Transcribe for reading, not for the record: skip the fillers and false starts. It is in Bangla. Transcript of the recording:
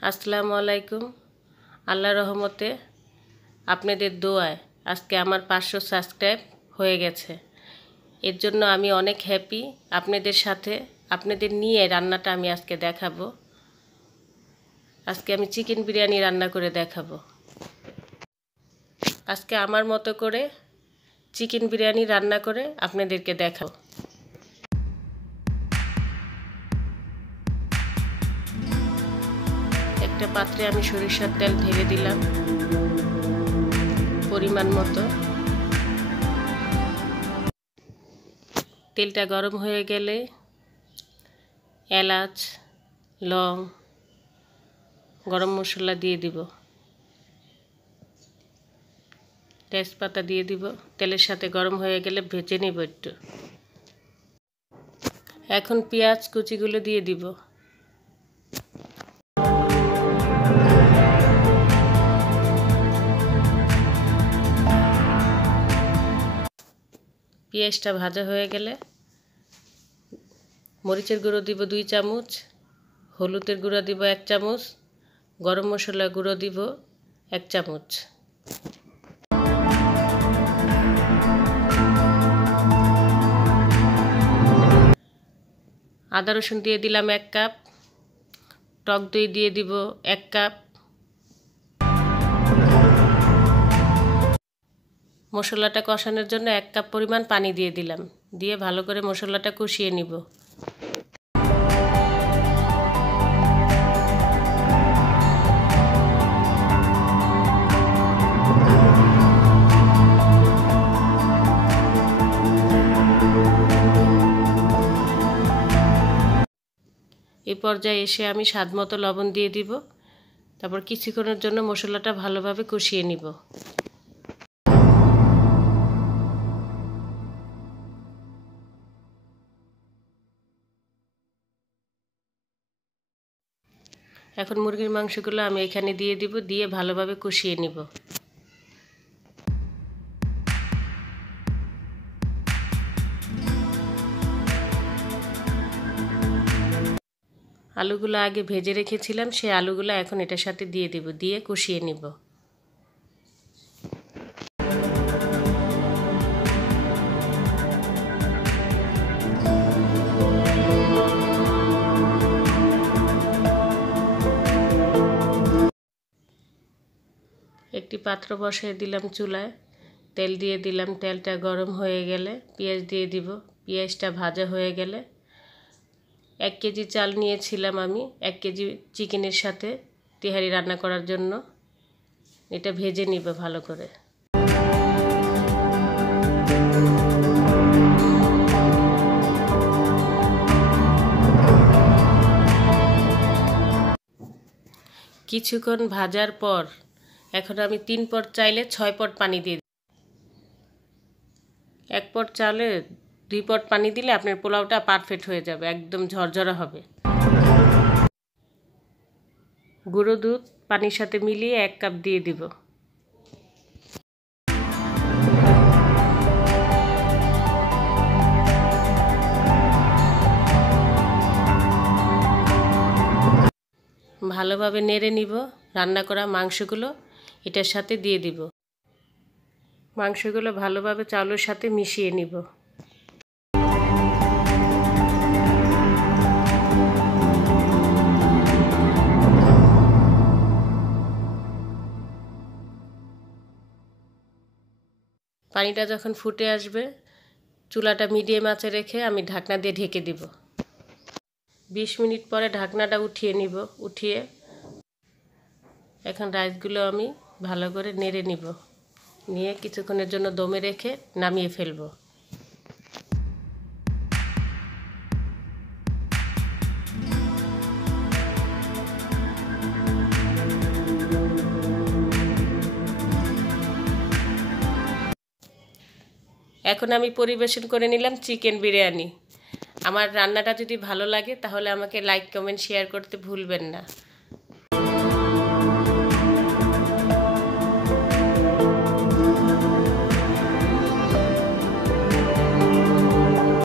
আসসালামু আলাইকুম। আল্লাহর রহমতে আপনাদের দোয়ায় আজকে আমার 500 সাবস্ক্রাইব হয়ে গেছে। এর জন্য আমি অনেক হ্যাপি। আপনাদের সাথে আপনাদের নিয়ে রান্নাটা আমি আজকে দেখাবো। আজকে আমি চিকেন বিরিয়ানি রান্না করে দেখাবো। আজকে আমার মতো করে চিকেন বিরিয়ানি রান্না করে আপনাদেরকে দেখাবো। একটা পাত্রে আমি সরিষার তেল ঢেলে দিলাম পরিমাণ মতো। তেলটা গরম হয়ে গেলে এলাচ, লং, গরম মশলা দিয়ে দিব, তেজপাতা দিয়ে দিব। তেলের সাথে গরম হয়ে গেলে ভেজে নিব একটু। এখন পেঁয়াজ কুচিগুলো দিয়ে দিব। পেঁয়াজটা ভাজা হয়ে গেলে মরিচের গুঁড়ো দিব 2 চামচ, হলুদের গুঁড়ো দিব 1 চামচ, গরম মশলা গুঁড়ো দিব 1 চামচ। আদা রসুন দিয়ে দিলাম 1 কাপ, টক দই দিয়ে দিব 1 কাপ। মশলাটা কষানোর জন্য 1 কাপ পরিমাণ পানি দিয়ে দিলাম, দিয়ে ভালো করে মশলাটা কষিয়ে নিব। এই পর্যায়ে এসে আমি স্বাদমতো লবণ দিয়ে দিব। তারপর কিছুক্ষণের জন্য মশলাটা ভালোভাবে কষিয়ে নিব। এখন মুরগির মাংসগুলো আমি এখানে দিয়ে দিব, দিয়ে ভালোভাবে কষিয়ে নিব। আলুগুলো আগে ভেজে রেখেছিলাম, সেই আলুগুলো এখন এটার সাথে দিয়ে দিব, দিয়ে কষিয়ে নিব। একটি পাত্র বসিয়ে দিলাম চুলায়, তেল দিয়ে দিলাম। তেলটা গরম হয়ে গেলে পেঁয়াজ দিয়ে দিব। পেঁয়াজটা ভাজা হয়ে গেলে 1 কেজি চাল নিয়েছিলাম আমি 1 কেজি চিকেনের সাথে তেহারি রান্না করার জন্য। এটা ভেজে নিব ভালো করে। কিছুক্ষণ ভাজার পর এখন আমি 3 পট চাইলে 6 পট পানি দিয়ে দিই। 1 পট চালে 2 পট পানি দিলে আপনার পোলাওটা পারফেক্ট হয়ে যাবে, একদম ঝরঝরা হবে। গুঁড়ো দুধ পানির সাথে মিলিয়ে 1 কাপ দিয়ে দিব। ভালোভাবে নেড়ে নিব। রান্না করা মাংসগুলো এটার সাথে দিয়ে দিব। মাংসগুলো ভালোভাবে চাউলের সাথে মিশিয়ে নিব। পানিটা যখন ফুটে আসবে চুলাটা মিডিয়াম আঁচে রেখে আমি ঢাকনা দিয়ে ঢেকে দিব। 20 মিনিট পরে ঢাকনাটা উঠিয়ে নিব। উঠিয়ে এখন রাইসগুলো আমি ভালো করে নেড়ে নিব, নিয়ে কিছুক্ষণের জন্য দমে রেখে নামিয়ে ফেলব। এখন আমি পরিবেশন করে নিলাম চিকেন বিরিয়ানি। আমার রান্নাটা যদি ভালো লাগে তাহলে আমাকে লাইক, কমেন্ট, শেয়ার করতে ভুলবেন না।